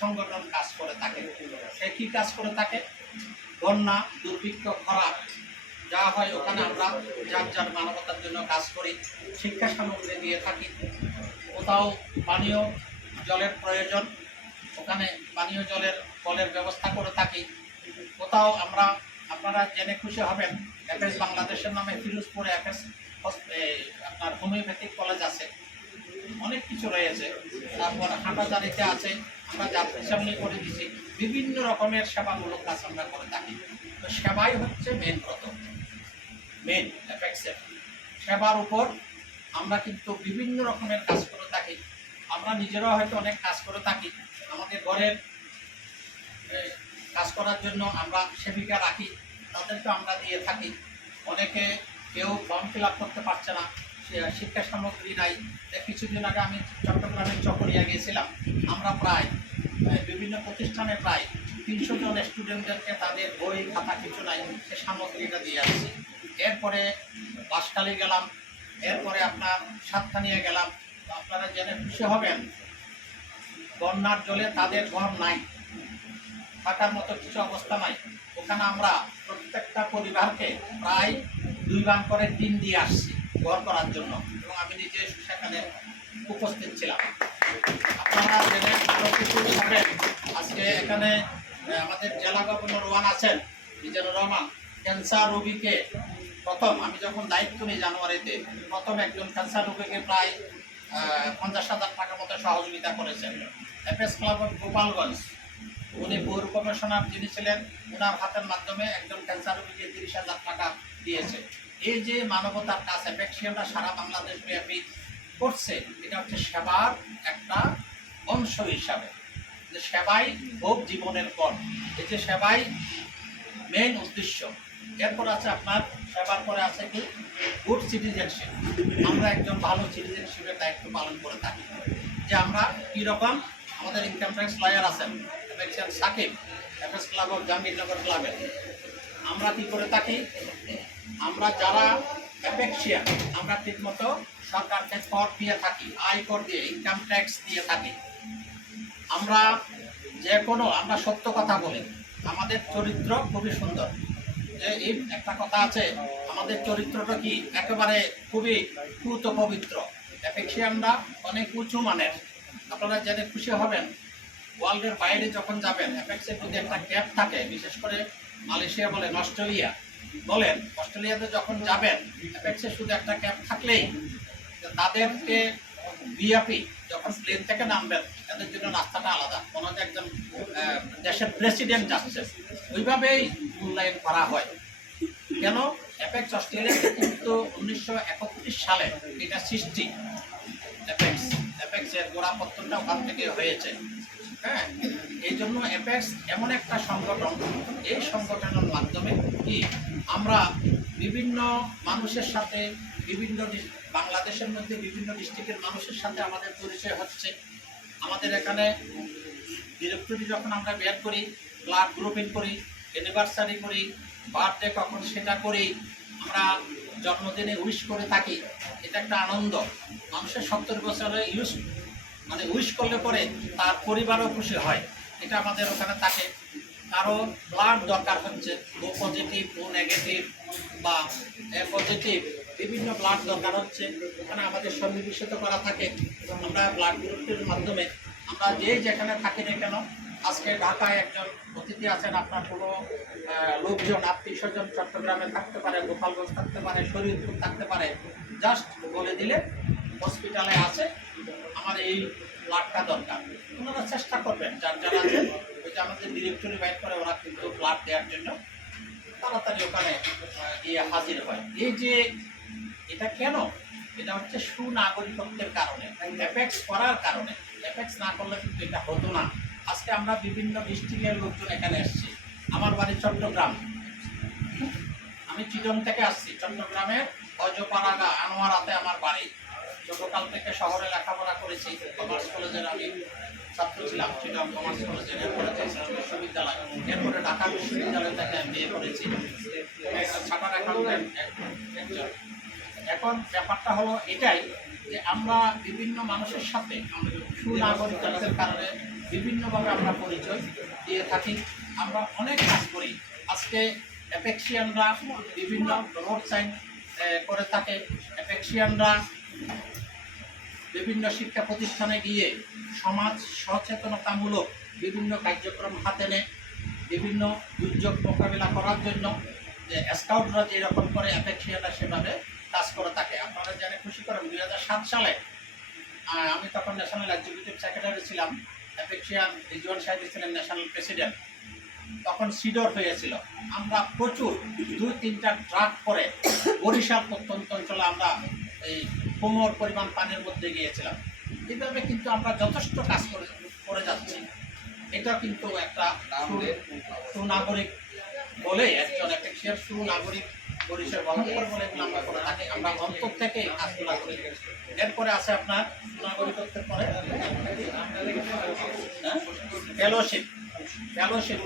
সংগঠন কাজ করে থাকে। সে কি কাজ করে থাকে? বন্যা, দুর্ভিক্ষ, খরা যা হয় ওখানে আমরা যার যার মানবতার জন্য কাজ করি, শিক্ষা সামগ্রী দিয়ে থাকি। কোথাও পানীয় জলের প্রয়োজন, ওখানে পানীয় জলের কলের ব্যবস্থা করে থাকি। কোথাও আমরা, আপনারা জেনে খুশি হবেন, এফএস বাংলাদেশের নামে ফিরোজপুরে এফএস আপনার হোমিওপ্যাথিক কলেজ আছে, অনেক কিছু রয়েছে। তারপর হাঁটাজারিতে আছে, আমরা যাত্রী সামনে করে দিচ্ছি, বিভিন্ন রকমের সেবামূলক কাজ আমরা করে থাকি। তো সেবাই হচ্ছে মেন প্রথম, মেন এফেক্টসের সেবার উপর আমরা কিন্তু বিভিন্ন রকমের কাজ করে থাকি। আমরা নিজেরাও হয়তো অনেক কাজ করে থাকি। আমাদের ঘরের কাজ করার জন্য আমরা সেবিকা রাখি, তাদেরকে আমরা দিয়ে থাকি। অনেকে কেউ ফর্ম ফিল আপ করতে পারছে না, শিক্ষা সামগ্রী নাই। কিছুদিন আগে আমি চট্টগ্রামের চকরিয়া গিয়েছিলাম। আমরা প্রায় বিভিন্ন প্রতিষ্ঠানে প্রায় 300 জন স্টুডেন্টদেরকে তাদের বই খাতা কিছু নাই, সে সামগ্রীটা দিয়ে আসছি। এরপরে বাঁশখালী গেলাম, এরপরে আপনার সাতখানিয়া গেলাম। আপনারা জেনে খুশি হবেন, বন্যার জলে তাদের ঘর নাই, থাকার মতো কিছু অবস্থা নাই। ওখানে আমরা প্রত্যেকটা পরিবারকে প্রায় 2 ভাগ করে টিন দিয়ে আসছি ঘর করার জন্য, এবং আমি নিজে সেখানে উপস্থিত ছিলাম। আপনারা জেনে আরও কিছু হবেন, আজকে এখানে আমাদের জেলা গভর্নর ওয়ান আছেন মিজানুর রহমান, ক্যান্সার রোগীকে প্রথম, আমি যখন দায়িত্ব নিই জানুয়ারিতে, প্রথম একজন ক্যান্সার রোগীকে প্রায় 50,000 টাকা মতো সহযোগিতা করেছেন। এফএস ক্লাব অফ গোপালগঞ্জ, উনি পৌর কমিশনার যিনি ছিলেন, ওনার হাতের মাধ্যমে একজন ক্যান্সার রোগীকে 30,000 টাকা দিয়েছে। এই যে মানবতার কাজ এফেক্সিয়ানরা সারা বাংলাদেশ ব্যাপী করছে, এটা হচ্ছে সেবার একটা অংশ হিসাবে, যে সেবাই হোক জীবনের পর। এই যে সেবাই মেইন উদ্দেশ্য। এরপর আছে আপনার সেবার পরে আছে কি গুড সিটিজেনশিপ। আমরা একজন ভালো সিটিজেনশিপের দায়িত্ব পালন করে থাকি। যে আমরা কীরকম, আমাদের ইনকাম ট্যাক্স লয়ার আছেন এফএক্সিয়ান Sakib, FS club of Jahangirnagar ক্লাবের। আমরা কি করে থাকি, আমরা যারা এফেক্সিয়ান, আমরা ঠিকমতো সরকারকে কর দিয়ে থাকি, আয় কর দিয়ে, ইনকাম ট্যাক্স দিয়ে থাকি। আমরা যে কোনো, আমরা সত্য কথা বলি, আমাদের চরিত্র খুবই সুন্দর। যে এই একটা কথা আছে, আমাদের চরিত্রটা কি একেবারে খুবই পুত পবিত্র। এফেক্সিয়ানরা অনেক উঁচু মানের। আপনারা জেনে খুশি হবেন, ওয়ার্ল্ডের বাইরে যখন যাবেন, এফেক্সের যদি একটা ক্যাপ থাকে, বিশেষ করে মালয়েশিয়া বলেন, অস্ট্রেলিয়া বলেন, অস্ট্রেলিয়াতে যখন যাবেন, এফেক্সের শুধু একটা ক্যাপ থাকলেই তাদেরকে ভিআইপি যখন প্লেন থেকে নামবেন, তাদের জন্য রাস্তাটা আলাদা, মনে হয় একজন দেশের প্রেসিডেন্ট যাচ্ছে, ওইভাবেই মূল্যায়ন করা হয়। কেন? এফেক্স অস্ট্রেলিয়াতে কিন্তু 1931 সালে এটা সৃষ্টি। এফেক্সের গোড়াপত্তনটা ওখান থেকে হয়েছে। হ্যাঁ, এই জন্য এফেক্স এমন একটা সংগঠন, এই সংগঠনের মাধ্যমে কি আমরা বিভিন্ন মানুষের সাথে, বিভিন্ন বাংলাদেশের মধ্যে বিভিন্ন ডিস্ট্রিক্টের মানুষের সাথে আমাদের পরিচয় হচ্ছে। আমাদের এখানে ডিরেক্টরি যখন আমরা বের করি, ব্লাড গ্রুপিং করি, অ্যানিভার্সারি করি, বার্থডে কখন সেটা করি, আমরা জন্মদিনে উইশ করে থাকি। এটা একটা আনন্দ। মানুষের 70 বছরে উইশ করলে পরে তার পরিবারও খুশি হয়। এটা আমাদের ওখানে থাকে। কারো ব্লাড দরকার হচ্ছে, ও পজিটিভ, ও নেগেটিভ বা এ পজিটিভ, বিভিন্ন ব্লাড দরকার হচ্ছে, ওখানে আমাদের সন্নিবেশিত করা থাকে। আমরা ব্লাড গ্রুপের মাধ্যমে আমরা যেখানে থাকি না কেন, আজকে ঢাকায় একজন অতিথি আছেন, আপনার কোনো লোকজন, আত্মীয় স্বজন চট্টগ্রামে থাকতে পারে, গোপালগঞ্জ থাকতে পারে, শরীয়তপুর থাকতে পারে, জাস্ট বলে দিলে হসপিটালে আছে, আমার এই ব্লাডটা দরকার। ওনারা চেষ্টা করবেন, যারা আছেন, ওই যে আমাদের ডিরেক্টরি বাইর করে, ওরা কিন্তু ব্লাড দেওয়ার জন্য তাড়াতাড়ি ওখানে গিয়ে হাজির হয়। এই যে এটা কেন, এটা হচ্ছে সুনাগরিকত্বের কারণে, এফেক্স করার কারণে। এফেক্স না করলে কিন্তু এটা হতো না। আজকে আমরা বিভিন্ন ডিস্ট্রিক্টের লোকজন এখানে এসেছি। আমার বাড়ি চট্টগ্রাম, আমি চিটং থেকে আসছি। চট্টগ্রামের অজপাড়াগা আনোয়ারাতে আমার বাড়ি। ছোটকাল থেকে শহরে লেখাপড়া করেছি, কমার্স কলেজের আমি ছাত্র ছিলাম, চিটং কমার্স কলেজের, এরপরে বিশ্ববিদ্যালয়, এরপরে ঢাকা বিশ্ববিদ্যালয় থেকে MBA করেছি, চার্টার্ড অ্যাকাউন্টেন্ট একজন। এখন ব্যাপারটা হলো এটাই যে আমরা বিভিন্ন মানুষের সাথে সুনাগরিকত্বের কারণে বিভিন্নভাবে আমরা পরিচয় দিয়ে থাকি। আমরা অনেক কাজ করি। আজকে অ্যাপেক্সিয়ানরা বিভিন্ন রোড সাইন করে থাকে। অ্যাপেক্সিয়ানরা বিভিন্ন শিক্ষা প্রতিষ্ঠানে গিয়ে সমাজ সচেতনতামূলক বিভিন্ন কার্যক্রম হাতে নেয়। বিভিন্ন দুর্যোগ মোকাবিলা করার জন্য যে স্কাউটরা যেরকম করে অ্যাপেক্সিয়ানরা সেভাবে কাজ করে থাকে। আপনারা জেনে খুশি করেন 2007 সালে আমি তখন ন্যাশনাল এক্সিকিউটিভ সেক্রেটারি ছিলাম, অ্যাপেক্সিয়ান রিজওয়ান সাহেব ছিলেন ন্যাশনাল প্রেসিডেন্ট। তখন সিডর হয়েছিল। আমরা প্রচুর 2-3টা ট্রাক করে বরিশাল প্রত্যন্ত অঞ্চলে আমরা এই কোমর পরিমাণ পানির মধ্যে গিয়েছিলাম। এইভাবে কিন্তু আমরা যথেষ্ট কাজ করে যাচ্ছি। এটা কিন্তু একটা সুনাগরিক বলে একজন অ্যাপেক্সিয়ার সুনাগরিক বরিশাল বহনকর বলে এগুলো আমরা করে থাকি। আমরা অন্তর থেকে এই কাজগুলো করি। এরপরে আছে আপনার সুনাগরিকত্বের পরে ফেলোশিপ।